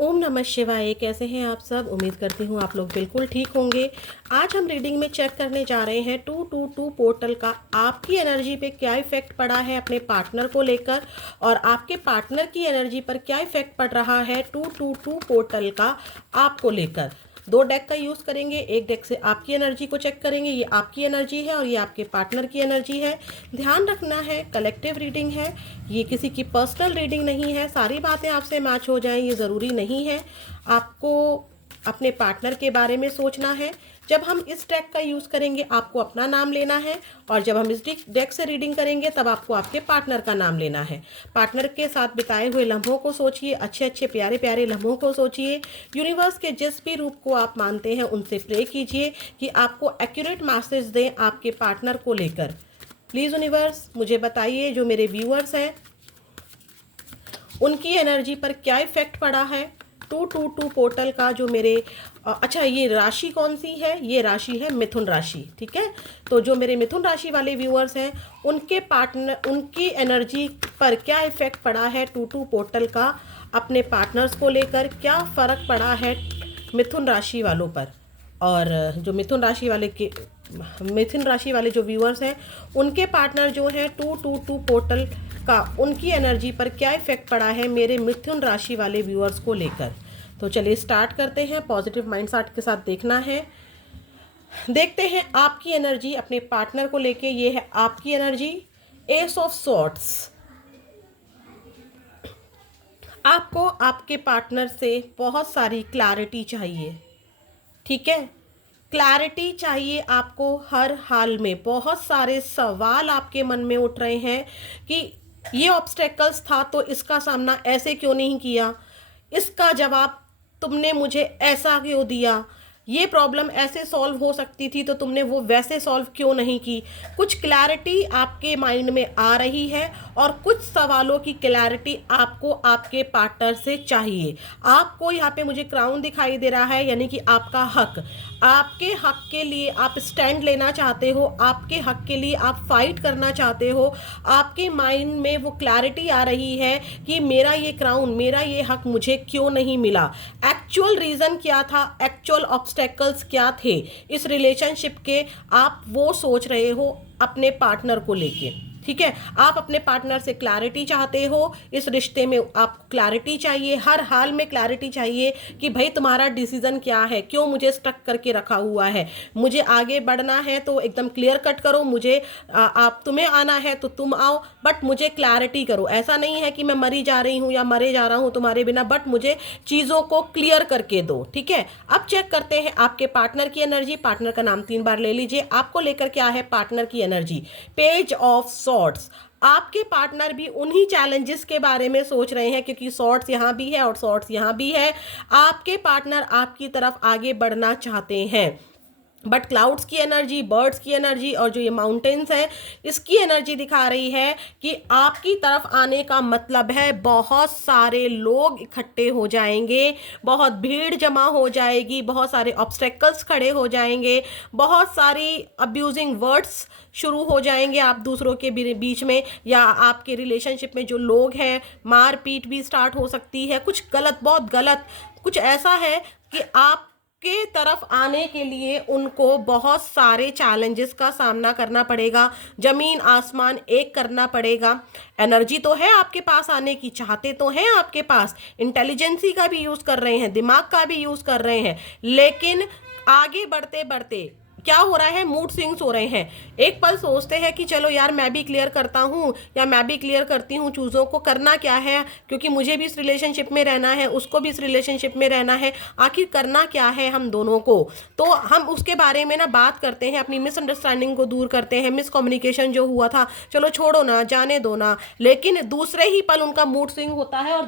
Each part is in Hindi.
ओम नमः शिवाय। कैसे हैं आप सब? उम्मीद करती हूँ आप लोग बिल्कुल ठीक होंगे। आज हम रीडिंग में चेक करने जा रहे हैं 222 पोर्टल का आपकी एनर्जी पे क्या इफेक्ट पड़ा है अपने पार्टनर को लेकर, और आपके पार्टनर की एनर्जी पर क्या इफेक्ट पड़ रहा है 222 पोर्टल का आपको लेकर। दो डेक का यूज़ करेंगे। एक डेक से आपकी एनर्जी को चेक करेंगे, ये आपकी एनर्जी है और ये आपके पार्टनर की एनर्जी है। ध्यान रखना है कलेक्टिव रीडिंग है, ये किसी की पर्सनल रीडिंग नहीं है। सारी बातें आपसे मैच हो जाएं ये ज़रूरी नहीं है। आपको अपने पार्टनर के बारे में सोचना है। जब हम इस डेक का यूज़ करेंगे आपको अपना नाम लेना है, और जब हम इस डेक से रीडिंग करेंगे तब आपको आपके पार्टनर का नाम लेना है। पार्टनर के साथ बिताए हुए लम्हों को सोचिए, अच्छे अच्छे प्यारे प्यारे लम्हों को सोचिए। यूनिवर्स के जिस भी रूप को आप मानते हैं उनसे प्रे कीजिए कि आपको एक्यूरेट मैसेज दें आपके पार्टनर को लेकर। प्लीज़ यूनिवर्स मुझे बताइए, जो मेरे व्यूअर्स हैं उनकी एनर्जी पर क्या इफेक्ट पड़ा है 222 पोर्टल का। जो मेरे अच्छा, ये राशि कौन सी है? ये राशि है मिथुन राशि। ठीक है, तो जो मेरे मिथुन राशि वाले व्यूअर्स हैं उनके पार्टनर, उनकी एनर्जी पर क्या इफेक्ट पड़ा है 22 पोर्टल का अपने पार्टनर्स को लेकर, क्या फ़र्क पड़ा है मिथुन राशि वालों पर। और जो मिथुन राशि वाले जो व्यूअर्स हैं उनके पार्टनर जो हैं 222 पोर्टल का, उनकी एनर्जी पर क्या इफेक्ट पड़ा है मेरे मिथुन राशि वाले व्यूअर्स को लेकर। तो चलिए स्टार्ट करते हैं। पॉजिटिव माइंडसेट के साथ देखना है। देखते हैं आपकी एनर्जी अपने पार्टनर को लेके। ये है आपकी एनर्जी, एस ऑफ सॉर्ड्स। आपको आपके पार्टनर से बहुत सारी क्लैरिटी चाहिए। ठीक है, क्लैरिटी चाहिए आपको हर हाल में। बहुत सारे सवाल आपके मन में उठ रहे हैं कि ये ऑब्स्टेकल्स था तो इसका सामना ऐसे क्यों नहीं किया, इसका जवाब तुमने मुझे ऐसा क्यों दिया, ये प्रॉब्लम ऐसे सॉल्व हो सकती थी तो तुमने वो वैसे सॉल्व क्यों नहीं की। कुछ क्लैरिटी आपके माइंड में आ रही है और कुछ सवालों की क्लैरिटी आपको आपके पार्टनर से चाहिए। आपको यहाँ पे मुझे क्राउन दिखाई दे रहा है, यानी कि आपका हक, आपके हक के लिए आप स्टैंड लेना चाहते हो, आपके हक के लिए आप फाइट करना चाहते हो। आपके माइंड में वो क्लैरिटी आ रही है कि मेरा ये क्राउन, मेरा ये हक मुझे क्यों नहीं मिला। एक्चुअल रीज़न क्या था, एक्चुअल ऑब्स्टेकल्स क्या थे इस रिलेशनशिप के, आप वो सोच रहे हो अपने पार्टनर को लेके। ठीक है, आप अपने पार्टनर से क्लैरिटी चाहते हो, इस रिश्ते में आपको क्लैरिटी चाहिए, हर हाल में क्लैरिटी चाहिए कि भाई तुम्हारा डिसीजन क्या है, क्यों मुझे स्टक करके रखा हुआ है। मुझे आगे बढ़ना है तो एकदम क्लियर कट करो, मुझे आप तुम्हें आना है तो तुम आओ, बट मुझे क्लैरिटी करो। ऐसा नहीं है कि मैं मरी जा रही हूँ या मरे जा रहा हूँ तुम्हारे बिना, बट मुझे चीज़ों को क्लियर करके दो। ठीक है, अब चेक करते हैं आपके पार्टनर की एनर्जी। पार्टनर का नाम 3 बार ले लीजिए। आपको लेकर क्या है पार्टनर की एनर्जी, पेज ऑफ सॉर्ड्स। आपके पार्टनर भी उन्हीं चैलेंजेस के बारे में सोच रहे हैं, क्योंकि सॉर्ड्स यहाँ भी है और सॉर्ड्स यहाँ भी है। आपके पार्टनर आपकी तरफ आगे बढ़ना चाहते हैं, बट क्लाउड्स की एनर्जी, बर्ड्स की एनर्जी और जो ये माउंटेन्स है इसकी एनर्जी दिखा रही है कि आपकी तरफ आने का मतलब है बहुत सारे लोग इकट्ठे हो जाएंगे, बहुत भीड़ जमा हो जाएगी, बहुत सारे ऑब्स्टेकल्स खड़े हो जाएंगे, बहुत सारी अब्यूजिंग वर्ड्स शुरू हो जाएंगे आप दूसरों के बीच में, या आपके रिलेशनशिप में जो लोग हैं मारपीट भी स्टार्ट हो सकती है। कुछ गलत, बहुत गलत कुछ ऐसा है कि आप के तरफ आने के लिए उनको बहुत सारे चैलेंजेस का सामना करना पड़ेगा, जमीन आसमान एक करना पड़ेगा। एनर्जी तो है आपके पास आने की, चाहते तो हैं आपके पास, इंटेलिजेंसी का भी यूज़ कर रहे हैं, दिमाग का भी यूज़ कर रहे हैं, लेकिन आगे बढ़ते बढ़ते क्या हो रहा है, मूड स्विंग्स हो रहे हैं। एक पल सोचते हैं कि चलो यार मैं भी क्लियर करता हूँ या मैं भी क्लियर करती हूँ चीज़ों को, करना क्या है, क्योंकि मुझे भी इस रिलेशनशिप में रहना है, उसको भी इस रिलेशनशिप में रहना है, आखिर करना क्या है हम दोनों को। तो हम उसके बारे में ना बात करते हैं, अपनी मिसअंडरस्टैंडिंग को दूर करते हैं, मिसकम्युनिकेशन जो हुआ था चलो छोड़ो ना, जाने दो ना, लेकिन दूसरे ही पल उनका मूड स्विंग होता है और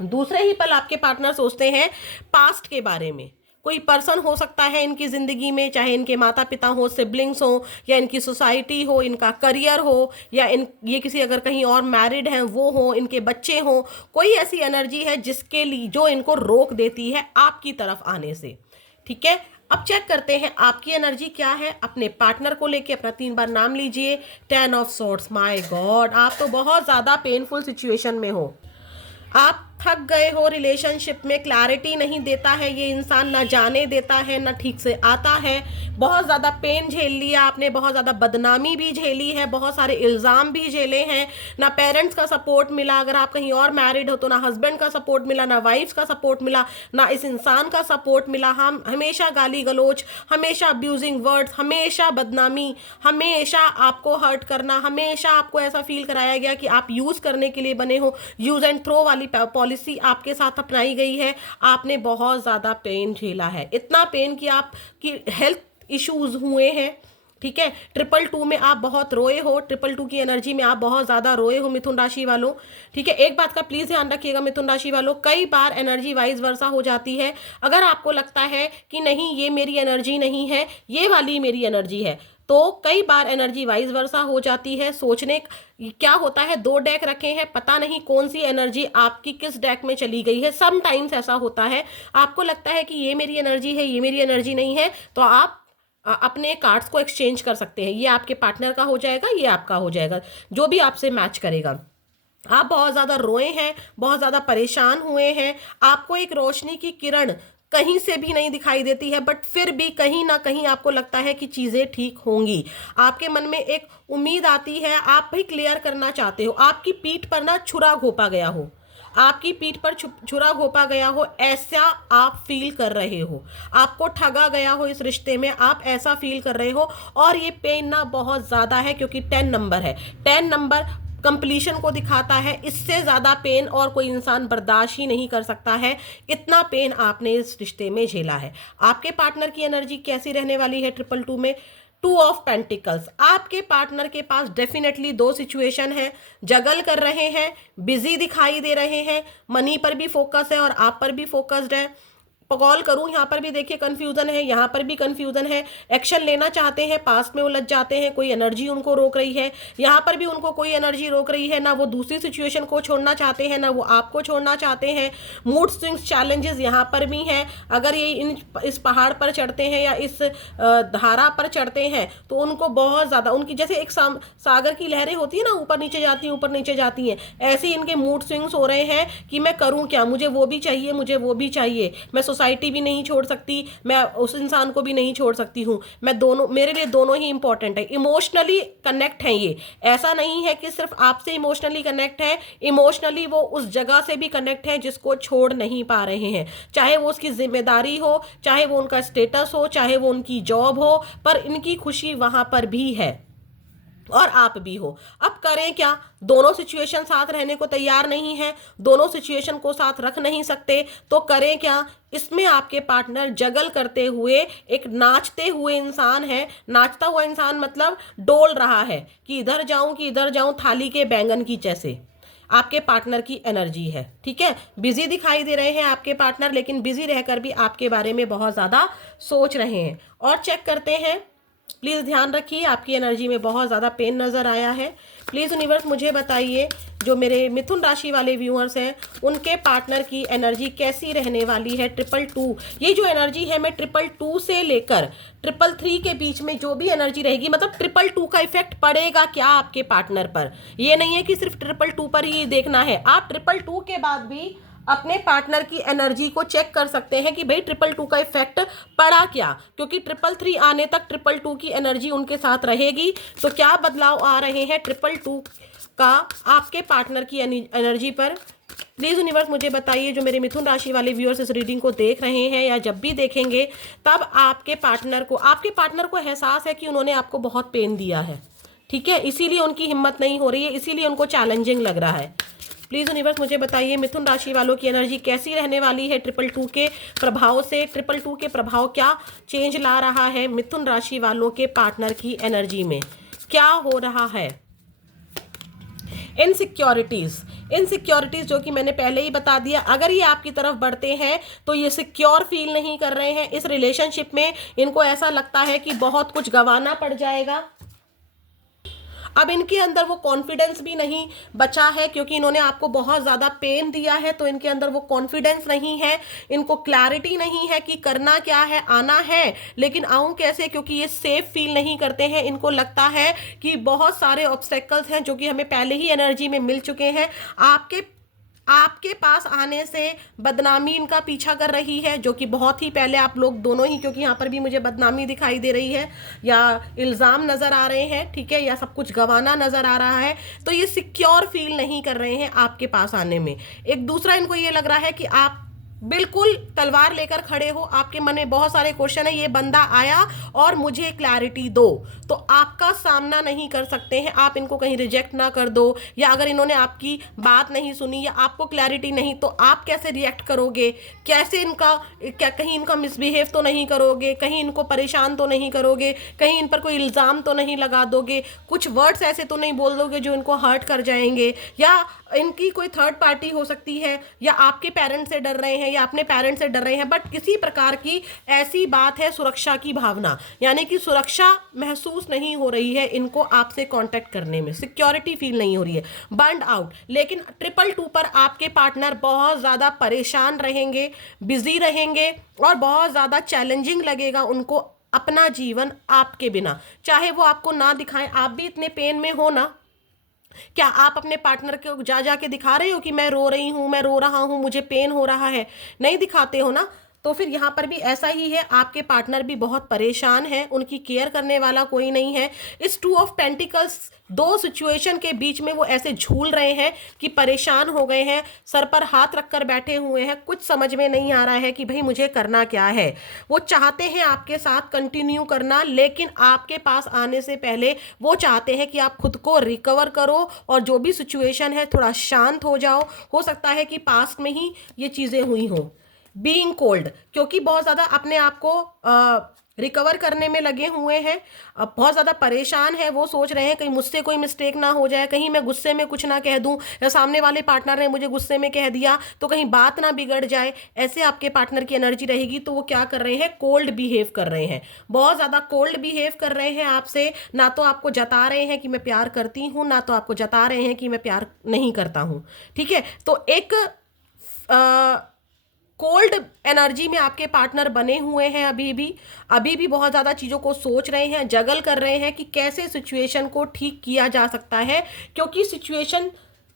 दूसरे ही पल आपके पार्टनर सोचते हैं पास्ट के बारे में। कोई पर्सन हो सकता है इनकी ज़िंदगी में, चाहे इनके माता पिता हो, सिबलिंग्स हो, या इनकी सोसाइटी हो, इनका करियर हो, या ये किसी अगर कहीं और मैरिड हैं वो हो, इनके बच्चे हो, कोई ऐसी एनर्जी है जिसके लिए जो इनको रोक देती है आपकी तरफ आने से। ठीक है, अब चेक करते हैं आपकी एनर्जी क्या है अपने पार्टनर को लेके। अपना 3 बार नाम लीजिए। 10 ऑफ सॉर्ड्स। माय गॉड, आप तो बहुत ज़्यादा पेनफुल सिचुएशन में हो। आप थक गए हो रिलेशनशिप में, क्लैरिटी नहीं देता है ये इंसान, ना जाने देता है ना ठीक से आता है, बहुत ज़्यादा पेन झेल लिया आपने, बहुत ज़्यादा बदनामी भी झेली है, बहुत सारे इल्ज़ाम भी झेले हैं, ना पेरेंट्स का सपोर्ट मिला, अगर आप कहीं और मैरिड हो तो ना हस्बैंड का सपोर्ट मिला, ना वाइफ का सपोर्ट मिला, ना इस इंसान का सपोर्ट मिला। हम हमेशा गाली गलोच, हमेशा अब्यूजिंग वर्ड्स, हमेशा बदनामी, हमेशा आपको हर्ट करना, हमेशा आपको ऐसा फील कराया गया कि आप यूज़ करने के लिए बने हो, यूज़ एंड थ्रो वाली पॉलिसी आपके साथ अपनाई गई है। आपने बहुत ज़्यादा पेन झेला है, इतना पेन कि आपकी हेल्थ इश्यूज हुए हैं। ठीक है, 222 में आप बहुत रोए हो, 222 की एनर्जी में आप बहुत ज़्यादा रोए हो मिथुन राशि वालों। ठीक है, एक बात का प्लीज़ ध्यान रखिएगा मिथुन राशि वालों, कई बार एनर्जी वाइज वर्सा हो जाती है। अगर आपको लगता है कि नहीं ये मेरी एनर्जी नहीं है, ये वाली मेरी एनर्जी है, तो कई बार एनर्जी वाइज वर्सा हो जाती है। सोचने क्या होता है, 2 डेक रखे हैं, पता नहीं कौन सी एनर्जी आपकी किस डेक में चली गई है। समटाइम्स ऐसा होता है, आपको लगता है कि ये मेरी एनर्जी है, ये मेरी एनर्जी नहीं है, तो आप अपने कार्ड्स को एक्सचेंज कर सकते हैं। ये आपके पार्टनर का हो जाएगा, ये आपका हो जाएगा, जो भी आपसे मैच करेगा। आप बहुत ज़्यादा रोए हैं, बहुत ज़्यादा परेशान हुए हैं, आपको एक रोशनी की किरण कहीं से भी नहीं दिखाई देती है, बट फिर भी कहीं ना कहीं आपको लगता है कि चीज़ें ठीक होंगी। आपके मन में एक उम्मीद आती है, आप भी क्लियर करना चाहते हो। आपकी पीठ पर ना छुरा घोंपा गया हो, आपकी पीठ पर छुरा घोंपा गया हो, ऐसा आप फील कर रहे हो। आपको ठगा गया हो इस रिश्ते में, आप ऐसा फील कर रहे हो। और ये पेन ना बहुत ज़्यादा है, क्योंकि 10 नंबर है, 10 नंबर कंप्लीशन को दिखाता है। इससे ज़्यादा पेन और कोई इंसान बर्दाश्त ही नहीं कर सकता है। इतना पेन आपने इस रिश्ते में झेला है। आपके पार्टनर की एनर्जी कैसी रहने वाली है 222 में? 2 ऑफ पेंटिकल्स। आपके पार्टनर के पास डेफिनेटली 2 सिचुएशन है, जगल कर रहे हैं, बिजी दिखाई दे रहे हैं, मनी पर भी फोकस है और आप पर भी फोकस्ड है। कॉल करूं, यहाँ पर भी देखिए कंफ्यूजन है, यहाँ पर भी कंफ्यूजन है, एक्शन लेना चाहते हैं, पास्ट में उलझ जाते हैं, कोई एनर्जी उनको रोक रही है, यहाँ पर भी उनको कोई एनर्जी रोक रही है, ना वो दूसरी सिचुएशन को छोड़ना चाहते हैं, ना वो आपको छोड़ना चाहते हैं। मूड स्विंग्स चैलेंजेस यहाँ पर भी हैं। अगर ये इस पहाड़ पर चढ़ते हैं या इस धारा पर चढ़ते हैं तो उनको बहुत ज़्यादा, उनकी जैसे एक सागर की लहरें होती है ना, ऊपर नीचे जाती हैं, ऊपर नीचे जाती हैं, ऐसे ही इनके मूड स्विंग्स हो रहे हैं कि मैं करूँ क्या, मुझे वो भी चाहिए, मुझे वो भी चाहिए, मैं सोसाइटी भी नहीं छोड़ सकती, मैं उस इंसान को भी नहीं छोड़ सकती हूँ, मैं दोनों, मेरे लिए दोनों ही इंपॉर्टेंट है। इमोशनली कनेक्ट हैं ये, ऐसा नहीं है कि सिर्फ आपसे इमोशनली कनेक्ट है, इमोशनली वो उस जगह से भी कनेक्ट है जिसको छोड़ नहीं पा रहे हैं, चाहे वो उसकी जिम्मेदारी हो, चाहे वो उनका स्टेटस हो, चाहे वो उनकी जॉब हो, पर इनकी खुशी वहां पर भी है और आप भी हो। अब करें क्या? दोनों सिचुएशन साथ रहने को तैयार नहीं है, दोनों सिचुएशन को साथ रख नहीं सकते, तो करें क्या? इसमें आपके पार्टनर जगल करते हुए एक नाचते हुए इंसान है। नाचता हुआ इंसान मतलब डोल रहा है कि इधर जाऊं कि इधर जाऊं, थाली के बैंगन की जैसे आपके पार्टनर की एनर्जी है। ठीक है, बिजी दिखाई दे रहे हैं आपके पार्टनर, लेकिन बिजी रहकर भी आपके बारे में बहुत ज़्यादा सोच रहे हैं। और चेक करते हैं, प्लीज़ ध्यान रखिए, आपकी एनर्जी में बहुत ज़्यादा पेन नज़र आया है। प्लीज़ यूनिवर्स मुझे बताइए, जो मेरे मिथुन राशि वाले व्यूअर्स हैं उनके पार्टनर की एनर्जी कैसी रहने वाली है 222। ये जो एनर्जी है, मैं 222 से लेकर 333 के बीच में जो भी एनर्जी रहेगी, मतलब 222 का इफेक्ट पड़ेगा क्या आपके पार्टनर पर? ये नहीं है कि सिर्फ 222 पर ही देखना है, आप 222 के बाद भी अपने पार्टनर की एनर्जी को चेक कर सकते हैं कि भाई 222 का इफेक्ट पड़ा क्या, क्योंकि 333 आने तक 222 की एनर्जी उनके साथ रहेगी। तो क्या बदलाव आ रहे हैं 222 का आपके पार्टनर की एनर्जी पर? प्लीज़ यूनिवर्स मुझे बताइए, जो मेरे मिथुन राशि वाले व्यूअर्स इस रीडिंग को देख रहे हैं या जब भी देखेंगे, तब आपके पार्टनर को एहसास है कि उन्होंने आपको बहुत पेन दिया है। ठीक है, इसीलिए उनकी हिम्मत नहीं हो रही है, इसीलिए उनको चैलेंजिंग लग रहा है। प्लीज़ यूनिवर्स मुझे बताइए, मिथुन राशि वालों की एनर्जी कैसी रहने वाली है 222 के प्रभाव से? 222 के प्रभाव क्या चेंज ला रहा है मिथुन राशि वालों के पार्टनर की एनर्जी में? क्या हो रहा है? इनसिक्योरिटीज जो कि मैंने पहले ही बता दिया, अगर ये आपकी तरफ बढ़ते हैं तो ये सिक्योर फील नहीं कर रहे हैं इस रिलेशनशिप में, इनको ऐसा लगता है कि बहुत कुछ गंवाना पड़ जाएगा। अब इनके अंदर वो कॉन्फिडेंस भी नहीं बचा है, क्योंकि इन्होंने आपको बहुत ज़्यादा पेन दिया है, तो इनके अंदर वो कॉन्फिडेंस नहीं है, इनको क्लैरिटी नहीं है कि करना क्या है, आना है लेकिन आऊँ कैसे, क्योंकि ये सेफ फील नहीं करते हैं। इनको लगता है कि बहुत सारे ऑब्स्टेकल्स हैं जो कि हमें पहले ही एनर्जी में मिल चुके हैं। आपके आपके पास आने से बदनामी इनका पीछा कर रही है, जो कि बहुत ही पहले आप लोग दोनों ही, क्योंकि यहाँ पर भी मुझे बदनामी दिखाई दे रही है या इल्ज़ाम नज़र आ रहे हैं, ठीक है, या सब कुछ गंवाना नज़र आ रहा है, तो ये सिक्योर फील नहीं कर रहे हैं आपके पास आने में। एक दूसरा इनको ये लग रहा है कि आप बिल्कुल तलवार लेकर खड़े हो, आपके मन में बहुत सारे क्वेश्चन है, ये बंदा आया और मुझे क्लैरिटी दो, तो आपका सामना नहीं कर सकते हैं, आप इनको कहीं रिजेक्ट ना कर दो, या अगर इन्होंने आपकी बात नहीं सुनी या आपको क्लैरिटी नहीं, तो आप कैसे रिएक्ट करोगे, कैसे इनका क्या कहीं इनका मिसबिहेव तो नहीं करोगे, कहीं इनको परेशान तो नहीं करोगे, कहीं इन पर कोई इल्ज़ाम तो नहीं लगा दोगे, कुछ वर्ड्स ऐसे तो नहीं बोल दोगे जो इनको हर्ट कर जाएंगे, या इनकी कोई थर्ड पार्टी हो सकती है, या आपके पेरेंट्स से डर रहे हैं या अपने पेरेंट्स से डर रहे हैं, बट किसी प्रकार की ऐसी बात है, सुरक्षा की भावना, यानी कि सुरक्षा महसूस नहीं हो रही है इनको आपसे कांटेक्ट करने में, सिक्योरिटी फील नहीं हो रही है, बर्न आउट। लेकिन 222 पर आपके पार्टनर बहुत ज़्यादा परेशान रहेंगे, बिजी रहेंगे और बहुत ज़्यादा चैलेंजिंग लगेगा उनको अपना जीवन आपके बिना, चाहे वो आपको ना दिखाएं, आप भी इतने पेन में हो ना, क्या आप अपने पार्टनर को जा जा के दिखा रहे हो कि मैं रो रही हूं, मैं रो रहा हूं, मुझे पेन हो रहा है, नहीं दिखाते हो ना। तो फिर यहाँ पर भी ऐसा ही है, आपके पार्टनर भी बहुत परेशान है, उनकी केयर करने वाला कोई नहीं है। इस 2 ऑफ पेंटिकल्स दो सिचुएशन के बीच में वो ऐसे झूल रहे हैं कि परेशान हो गए हैं, सर पर हाथ रखकर बैठे हुए हैं, कुछ समझ में नहीं आ रहा है कि भाई मुझे करना क्या है। वो चाहते हैं आपके साथ कंटिन्यू करना, लेकिन आपके पास आने से पहले वो चाहते हैं कि आप खुद को रिकवर करो और जो भी सिचुएशन है थोड़ा शांत हो जाओ। हो सकता है कि पास्ट में ही ये चीज़ें हुई हों। बीइंग कोल्ड, क्योंकि बहुत ज़्यादा अपने आप को रिकवर करने में लगे हुए हैं, अब बहुत ज़्यादा परेशान है, वो सोच रहे हैं कहीं मुझसे कोई मिस्टेक ना हो जाए, कहीं मैं गुस्से में कुछ ना कह दूं, या सामने वाले पार्टनर ने मुझे गुस्से में कह दिया तो कहीं बात ना बिगड़ जाए, ऐसे आपके पार्टनर की एनर्जी रहेगी। तो वो क्या कर रहे हैं, कोल्ड बिहेव कर रहे हैं, बहुत ज़्यादा कोल्ड बिहेव कर रहे हैं आपसे, ना तो आपको जता रहे हैं कि मैं प्यार करती हूँ, ना तो आपको जता रहे हैं कि मैं प्यार नहीं करता हूँ, ठीक है। तो एक कोल्ड एनर्जी में आपके पार्टनर बने हुए हैं, अभी भी बहुत ज़्यादा चीज़ों को सोच रहे हैं, जगल कर रहे हैं कि कैसे सिचुएशन को ठीक किया जा सकता है, क्योंकि सिचुएशन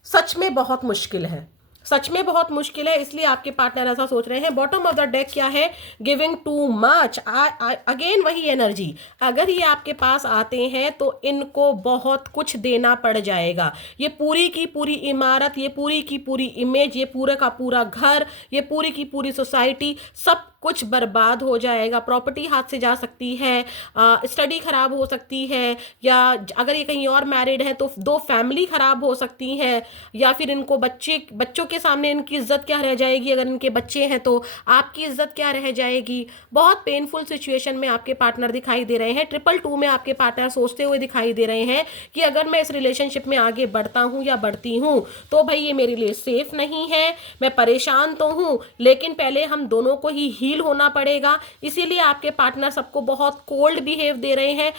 सच में बहुत मुश्किल है, सच में बहुत मुश्किल है, इसलिए आपके पार्टनर ऐसा सोच रहे हैं। बॉटम ऑफ द डेक क्या है, गिविंग टू मच, अगेन वही एनर्जी, अगर ये आपके पास आते हैं तो इनको बहुत कुछ देना पड़ जाएगा, ये पूरी की पूरी इमारत, ये पूरी की पूरी इमेज, ये पूरा का पूरा घर, ये पूरी की पूरी सोसाइटी, सब कुछ बर्बाद हो जाएगा, प्रॉपर्टी हाथ से जा सकती है, स्टडी खराब हो सकती है, या अगर ये कहीं और मैरिड है तो 2 फैमिली खराब हो सकती है, या फिर इनको बच्चों के सामने इनकी इज्जत क्या रह जाएगी, अगर इनके बच्चे हैं तो आपकी इज्जत क्या रह जाएगी। बहुत पेनफुल सिचुएशन में आपके पार्टनर दिखाई दे रहे हैं। 222 में आपके पार्टनर सोचते हुए दिखाई दे रहे हैं कि अगर मैं इस रिलेशनशिप में आगे बढ़ता हूँ या बढ़ती हूँ तो भाई ये मेरे लिए सेफ नहीं है, मैं परेशान तो हूँ, लेकिन पहले हम दोनों को ही हील होना पड़ेगा। इसीलिए आपके पार्टनर सबको बहुत कोल्ड बिहेव दे रहे हैं।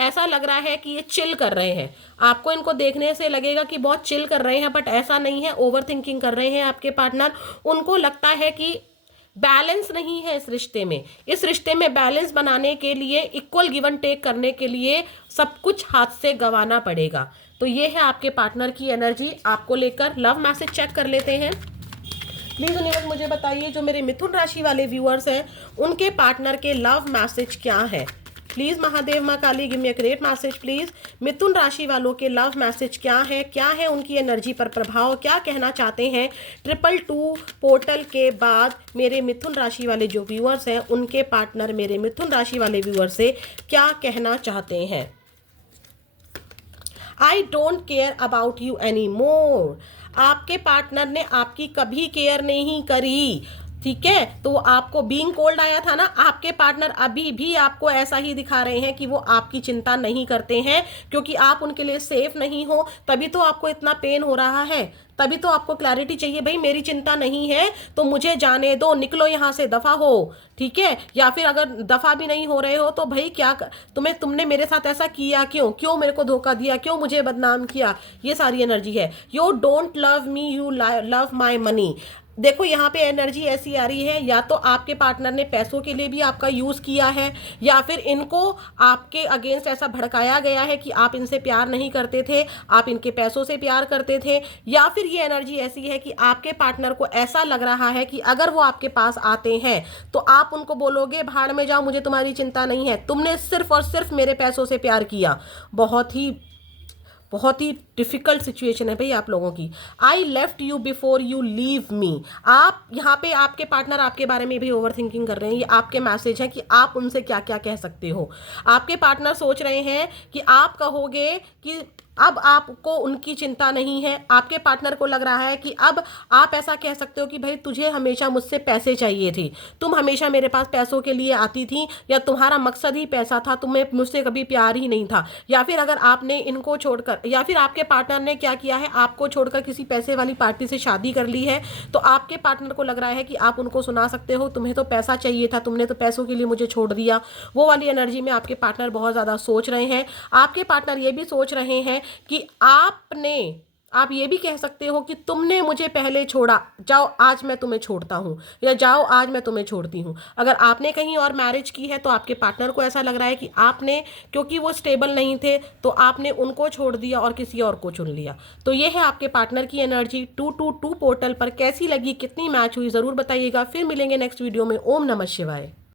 ऐसा लग रहा है कि ये चिल कर रहे हैं, आपको इनको देखने से लगेगा कि बहुत चिल कर रहे हैं, बट ऐसा नहीं है, ओवर थिंकिंग कर रहे हैं आपके पार्टनर। उनको लगता है कि बैलेंस नहीं है इस रिश्ते में, इस रिश्ते में बैलेंस बनाने के लिए, इक्वल गिव एंड टेक करने के लिए सब कुछ हाथ से गंवाना पड़ेगा। तो ये है आपके पार्टनर की एनर्जी आपको लेकर। लव मैसेज चेक कर लेते हैं। प्लीज यूनिवर्स मुझे बताइए जो मेरे मिथुन राशि वाले व्यूअर्स हैं उनके पार्टनर के लव मैसेज क्या है। प्लीज महादेव माँ Kali give me a great message please. मिथुन राशि वालों के लव मैसेज क्या है उनकी एनर्जी पर प्रभाव, क्या कहना चाहते हैं 222 पोर्टल के बाद मेरे मिथुन राशि वाले जो व्यूअर्स हैं उनके पार्टनर मेरे मिथुन राशि वाले व्यूअर्स से क्या कहना चाहते हैं। I don't care about you any more, आपके पार्टनर ने आपकी कभी केयर नहीं करी, ठीक है। तो वो आपको बीइंग कोल्ड आया था ना, आपके पार्टनर अभी भी आपको ऐसा ही दिखा रहे हैं कि वो आपकी चिंता नहीं करते हैं, क्योंकि आप उनके लिए सेफ नहीं हो, तभी तो आपको इतना पेन हो रहा है, तभी तो आपको क्लैरिटी चाहिए, भाई मेरी चिंता नहीं है तो मुझे जाने दो, निकलो यहाँ से, दफा हो, ठीक है। या फिर अगर दफा भी नहीं हो रहे हो तो भाई क्या तुमने मेरे साथ ऐसा किया क्यों मेरे को धोखा दिया, क्यों मुझे बदनाम किया, ये सारी एनर्जी है। You don't love me, you love my money. देखो यहाँ पे एनर्जी ऐसी आ रही है, या तो आपके पार्टनर ने पैसों के लिए भी आपका यूज़ किया है, या फिर इनको आपके अगेंस्ट ऐसा भड़काया गया है कि आप इनसे प्यार नहीं करते थे, आप इनके पैसों से प्यार करते थे, या फिर ये एनर्जी ऐसी है कि आपके पार्टनर को ऐसा लग रहा है कि अगर वो आपके पास आते हैं तो आप उनको बोलोगे भाड़ में जाओ, मुझे तुम्हारी चिंता नहीं है, तुमने सिर्फ और सिर्फ मेरे पैसों से प्यार किया। बहुत ही डिफिकल्ट सिचुएशन है भाई आप लोगों की। I left you before you leave me. आप यहाँ पे आपके पार्टनर आपके बारे में भी ओवर थिंकिंग कर रहे हैं। ये आपके मैसेज है कि आप उनसे क्या क्या कह सकते हो। आपके पार्टनर सोच रहे हैं कि आप कहोगे कि अब आपको उनकी चिंता नहीं है। आपके पार्टनर को लग रहा है कि अब आप ऐसा कह सकते हो कि भाई तुझे हमेशा मुझसे पैसे चाहिए थे, तुम हमेशा मेरे पास पैसों के लिए आती थी, या तुम्हारा मकसद ही पैसा था, तुम्हें मुझसे कभी प्यार ही नहीं था। या फिर अगर आपने इनको छोड़कर, या फिर आपके पार्टनर ने क्या किया है, आपको छोड़कर किसी पैसे वाली पार्टी से शादी कर ली है, तो आपके पार्टनर को लग रहा है कि आप उनको सुना सकते हो तुम्हें तो पैसा चाहिए था, तुमने तो पैसों के लिए मुझे छोड़ दिया। वो वाली एनर्जी में आपके पार्टनर बहुत ज़्यादा सोच रहे हैं। आपके पार्टनर ये भी सोच रहे हैं कि आप ये भी कह सकते हो कि तुमने मुझे पहले छोड़ा, जाओ आज मैं तुम्हें छोड़ता हूँ, या जाओ आज मैं तुम्हें छोड़ती हूँ। अगर आपने कहीं और मैरिज की है तो आपके पार्टनर को ऐसा लग रहा है कि आपने, क्योंकि वो स्टेबल नहीं थे, तो आपने उनको छोड़ दिया और किसी और को चुन लिया। तो ये है आपके पार्टनर की एनर्जी 222 पोर्टल पर। कैसी लगी, कितनी मैच हुई, ज़रूर बताइएगा। फिर मिलेंगे नेक्स्ट वीडियो में। ओम नमः शिवाय।